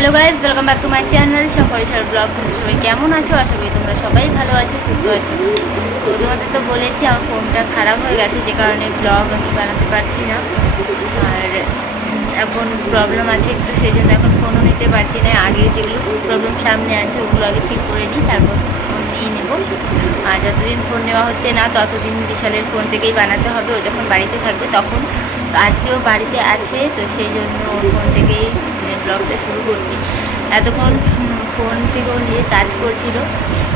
Hello guys, welcome back to my channel Shankareshwar blog. সবাই কেমন আছো? আশা করি তোমরা সবাই ভালো আছো, সুস্থ আছো। তো তোমাদের তো বলেছি আমার ফোনটা খারাপ হয়ে গেছে, যে কারণে ব্লগ আমি বানাতে পারছি না। আর এখন প্রবলেম আছে একটু, সেই জন্য এখন ফোনও নিতে পারছি না। আগে যেগুলো প্রবলেম সামনে আছে ওগুলো আগে ঠিক করে নিই, তারপর ফোন নিয়ে নেবো। আর যতদিন ফোন নেওয়া হচ্ছে না ততদিন বিশালের ফোন থেকেই বানাতে হবে। ও যখন বাড়িতে থাকবে তখন, তো আজকেও বাড়িতে আছে, তো সেই জন্য ওর ফোন থেকেই ব্লগটা শুরু করছি। এতক্ষণ ফোন থেকে ও নিয়ে কাজ করছিল,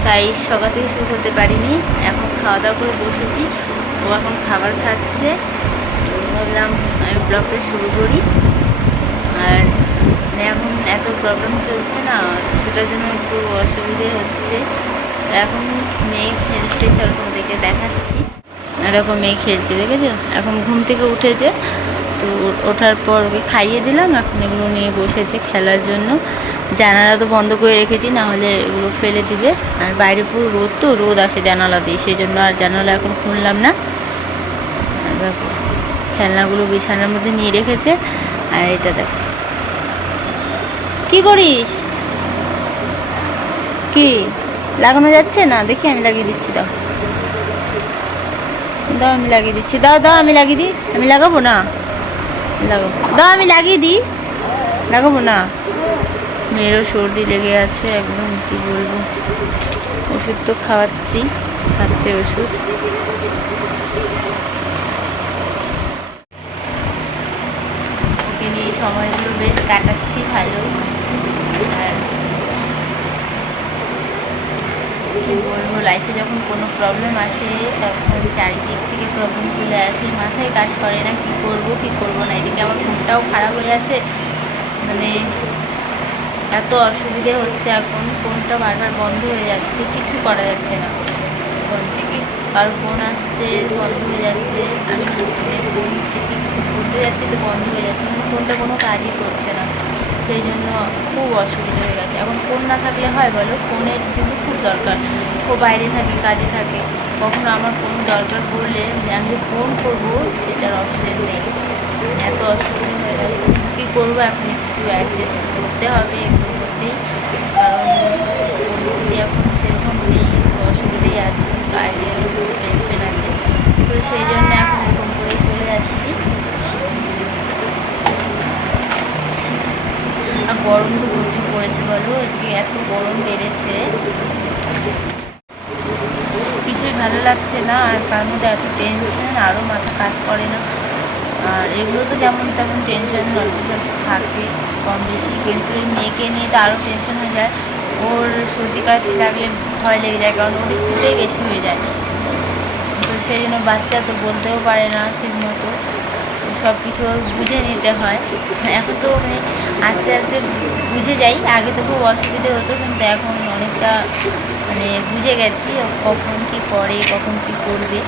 তাই সকাল থেকে শুরু করতে পারিনি। এখন খাওয়া দাওয়া করে বসেছি, ও এখন খাবার খাচ্ছে। ভাবলাম আমি ব্লগটা শুরু করি। আর এখন এত প্রবলেম চলছে না, সেটার জন্য একটু অসুবিধে হচ্ছে। এখন মেয়ে খেলছে, সেরকম দেখে দেখাচ্ছি। এরকম মেয়ে খেলছে, দেখেছো? এখন ঘুম থেকে উঠেছে, তো ওঠার পর ওকে খাইয়ে দিলাম। এখন এগুলো নিয়ে বসেছে খেলার জন্য। জানালা তো বন্ধ করে রেখেছি, না হলে এগুলো ফেলে দিবে। আর বাইরে পুরো রোদ, তো রোদ আসে জানালা দিয়ে, সেই জন্য আর জানালা এখন খুললাম না। দেখো খেলনাগুলো বিছানার মধ্যে নিয়ে রেখেছে। আর এটা দেখো, কি করিস? কি লাগানো যাচ্ছে না? দেখি আমি লাগিয়ে দিচ্ছি। দাও দাও, আমি লাগিয়ে দিচ্ছি। দাও দাও, আমি লাগিয়ে দিই। আমি লাগাবো না, লাগাবো। দাও, আমি লাগিয়ে দিই। লাগাবো না। মেয়েরও সর্দি লেগে আছে একদম, কি বলবো। ওষুধ তো খাওয়াচ্ছি, খাচ্ছে ওষুধ। ওকে নিয়ে সময়গুলো বেশ কাটাচ্ছি ভালো। আর কি বলবো, লাইফে যখন কোনো প্রবলেম আসে তখন চারিদিক থেকে প্রবলেম চলে আসে, মাথায় কাজ করে না কি করব না। এদিকে আমার ফোনটাও খারাপ হয়ে আছে, মানে এত অসুবিধে হচ্ছে। এখন ফোনটা বারবার বন্ধ হয়ে যাচ্ছে, কিছু করা যাচ্ছে না ফোন থেকে। কারো ফোন আসছে বন্ধ হয়ে যাচ্ছে, আমি ফোন থেকে কিছু করতে যাচ্ছি তো বন্ধ হয়ে যাচ্ছে, মানে ফোনটা কোনো কাজই করছে না। সেই জন্য খুব অসুবিধা হয়ে গেছে। এখন ফোন না থাকলে হয় বলো? ফোনের কিন্তু খুব দরকার। ও বাইরে থাকে, কাজে থাকে, কখনো আমার কোনো দরকার পড়লে আমি ফোন করবো সেটার অপশন নেই। এত অসুবিধা হয়ে গেছে, কী করবো? এখন একটু অ্যাডজাস্ট করতে হবে, একটু করতেই। কারণ পরিস্থিতি এখন সেরকম নেই, একটু অসুবিধেই আছে, কাজের টেনশন আছে, তো সেই জন্য এখন এরকম করেই চলে যাচ্ছি। আর গরম তো প্রচুর পড়েছে বলো, এদিকে এত গরম বেড়েছে, কিছুই ভালো লাগছে না। আর তার মধ্যে এত টেনশন, আরও মাথা কাজ করে না। আর এগুলো তো যেমন তেমন টেনশন অল্প স্বল্প থাকে কম বেশি, কিন্তু এই মেয়েকে নিয়ে তো আরও টেনশন হয়ে যায়। ওর সর্দি কাশি লাগলে ভয় লেগে যায়, কারণ ওর একটুতেই বেশি হয়ে যায়। তো সেই জন্য বাচ্চা তো বলতেও পারে না ঠিক মতো, সব কিছু বুঝে নিতে হয়। এখন তো মানে আস্তে আস্তে বুঝে যাই, আগে তো খুব অসুবিধে হতো, কিন্তু এখন অনেকটা মানে বুঝে গেছি কখন কি করে, কখন কি করবে।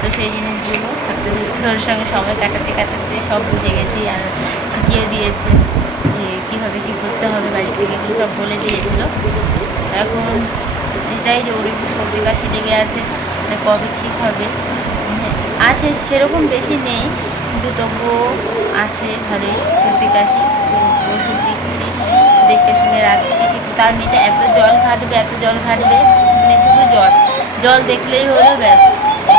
তো সেই জিনিসগুলো থাকতে থাকতে ওর সঙ্গে সময় কাটাতে কাটাতে সব বুঝে গেছি। আর শিখিয়ে দিয়েছে যে কীভাবে কী করতে হবে, বাড়ি থেকে এগুলো সব বলে দিয়েছিল। এখন এটাই যে ওর একটু সর্দি কাশি লেগে আছে, কবে ঠিক হবে। আছে সেরকম বেশি নেই, কিন্তু তবুও আছে ভালোই সর্দি কাশি। তো ওষুধ দিচ্ছি, দেখে শুনে রাখছি। কিন্তু তার মেয়েটা এত জল ঘাটবে, এত জল ঘাটবে, মানে শুধু জল দেখলেই হলো, ব্যাস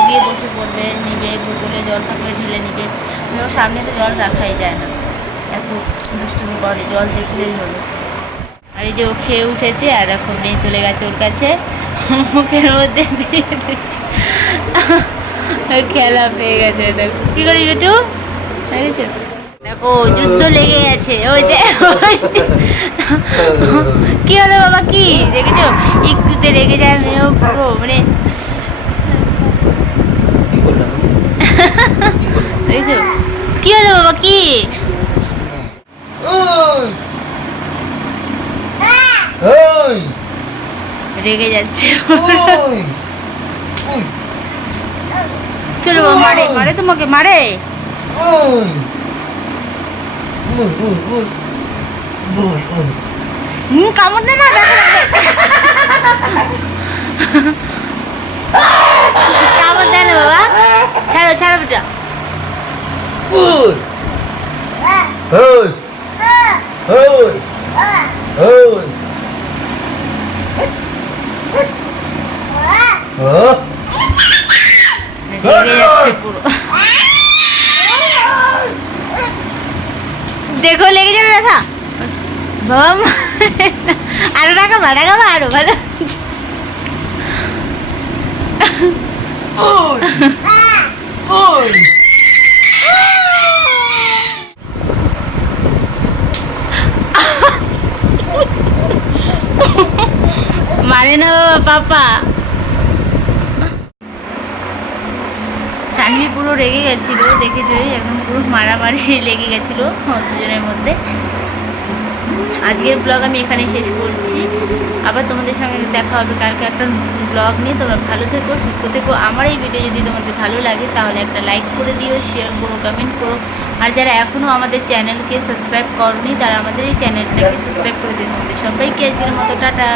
দিয়ে বসে পড়বে, নিবে বোতলে জল থাকলে ঢেলে নিবে। ওর সামনে তো জল রাখাই যায় না, এত দুষ্টুমি করে, জল দেখলেই হলো। আর এই যে ও খেয়ে উঠেছে, আর এখন মেয়ে চলে গেছে ওর কাছে, মুখের মধ্যে দিয়ে দিচ্ছে, খেলা পেয়ে গেছে। দেখো কি করি বেটু, দেখো যুদ্ধ লেগে গেছে। ওই যে কি হলো বাবা, কি দেখেছো? একটুতে রেগে যায় মেয়েও পুরো, মানে দেখেছো? কি হলো বাবা, কি রেগে যাচ্ছে? চলো মারে, মারে তোমাকে, মারে। কামড় দে না, কামড় দেয় না বাবা, ছাড়ো ছাড়ো বেটা। ওই ও রেগে যাচ্ছে পুরো। দেখো লেগে যাবে ব্যথা বাবা। আরো রাখাবা আরো ভালো। ওই ওই মারে না বাবা পাপা। সানভি পুরো রেগে গেছিল, দেখেছো একদম পুরো মারামারি লেগে গেছিল দুজনের মধ্যে। আজকের ব্লগ আমি এখানেই শেষ করছি। আবার তোমাদের সঙ্গে দেখা হবে কালকে একটা নতুন ব্লগ নিয়ে। তোমরা ভালো থেকো, সুস্থ থেকো। আমার এই ভিডিও যদি তোমাদের ভালো লাগে তাহলে একটা লাইক করে দিও, শেয়ার করো, কমেন্ট করো। আর যারা এখনও আমাদের চ্যানেলকে সাবস্ক্রাইব করনি তারা আমাদের এই চ্যানেলটাকে সাবস্ক্রাইব করে দিও। তোমাদের সবাইকে আজকের মতো টাটা।